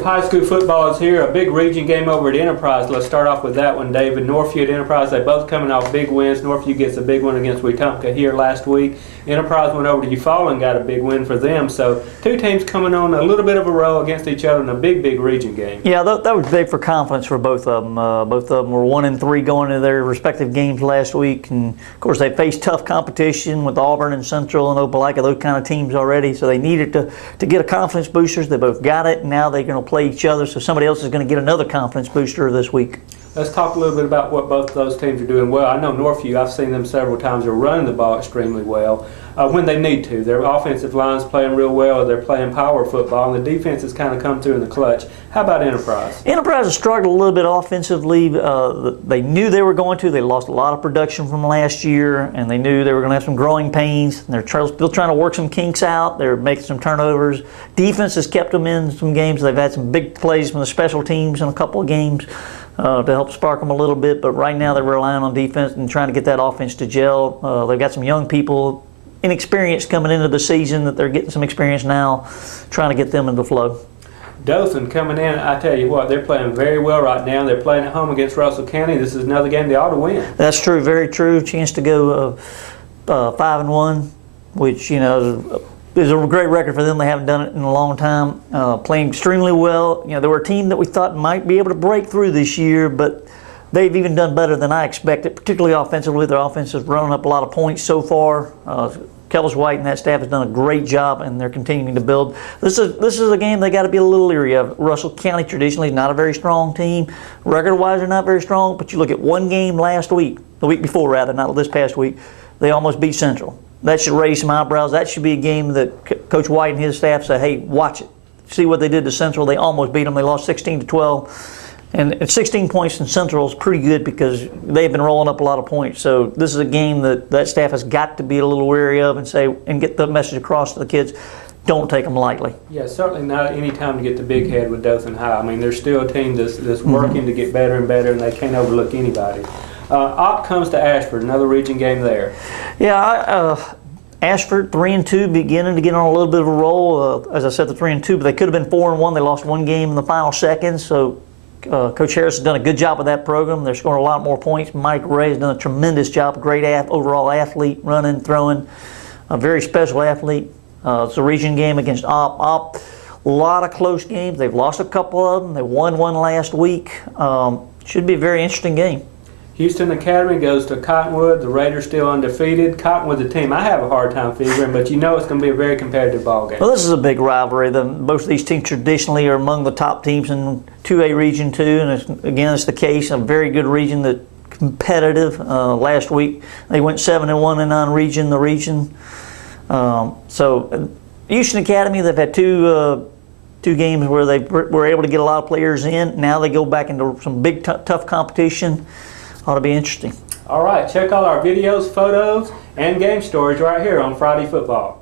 with high school football is here. A big region game over at Enterprise. Let's start off with that one, David. Northview at Enterprise, they both coming off big wins. Northview gets a big one against Wetumpka here last week. Enterprise went over to Eufaula and got a big win for them. So two teams coming on a little bit of a row against each other in a big region game. Yeah, that was big for confidence for both of them. Both of them were 1-3 going into their respective games last week. And, of course, they faced tough competition with Auburn and Central and Opelika, those kind of teams already. So they needed to get a confidence booster. They both got it, and now they're going to play each other. So somebody else is going to get another confidence booster this week. Let's talk a little bit about what both of those teams are doing well. I know Northview, I've seen them several times. They're running the ball extremely well when they need to. Their offensive line's playing real well. They're playing power football, and the defense has kind of come through in the clutch. How about Enterprise? Enterprise has struggled a little bit offensively. They knew they were going to. They lost a lot of production from last year, and they knew they were going to have some growing pains. They're still trying to work some kinks out. They're making some turnovers. Defense has kept them in some games. They've had some big plays from the special teams in a couple of games to help spark them a little bit, but right now they're relying on defense and trying to get that offense to gel. They've got some young people, inexperienced coming into the season, that they're getting some experience now, trying to get them into the flow. Dothan coming in, I tell you what, they're playing very well right now. They're playing at home against Russell County. This is another game they ought to win. That's true, very true. Chance to go 5-1, which, you know, is a great record for them. They haven't done it in a long time. Playing extremely well. You know, they were a team that we thought might be able to break through this year, but they've even done better than I expected, particularly offensively. Their offense has run up a lot of points so far. Kellis White and that staff has done a great job, and they're continuing to build. This is a game they got to be a little leery of. Russell County traditionally is not a very strong team. Record-wise, they're not very strong, but you look at one game last week, the week before rather, not this past week, they almost beat Central. That should raise some eyebrows. That should be a game that Coach White and his staff say, hey, watch it. See what they did to Central. They almost beat them. They lost 16-12. And 16 points in Central is pretty good because they've been rolling up a lot of points. So this is a game that staff has got to be a little wary of and get the message across to the kids. Don't take them lightly. Yeah, certainly not any time to get the big head with Dothan High. I mean, they're still a team that's working to get better and better, and they can't overlook anybody. Opp comes to Ashford, another region game there. Yeah, Ashford 3-2, beginning to get on a little bit of a roll. As I said, the 3-2, but they could have been 4-1. They lost one game in the final seconds. So Coach Harris has done a good job with that program. They're scoring a lot more points. Mike Ray has done a tremendous job. Great overall athlete, running, throwing, a very special athlete. It's a region game against Opp. A lot of close games. They've lost a couple of them. They won one last week. Should be a very interesting game. Houston Academy goes to Cottonwood. The Raiders still undefeated. Cottonwood's a team I have a hard time figuring, but you know it's going to be a very competitive ball game. Well, this is a big rivalry. Both of these teams traditionally are among the top teams in 2A Region 2, and again, it's the case. A very good region that's competitive. Last week, they went 7-1 in the region. So Houston Academy, they've had two games where they were able to get a lot of players in. Now they go back into some big, tough competition. Ought to be interesting. All right, check all our videos, photos, and game stories right here on Friday Football.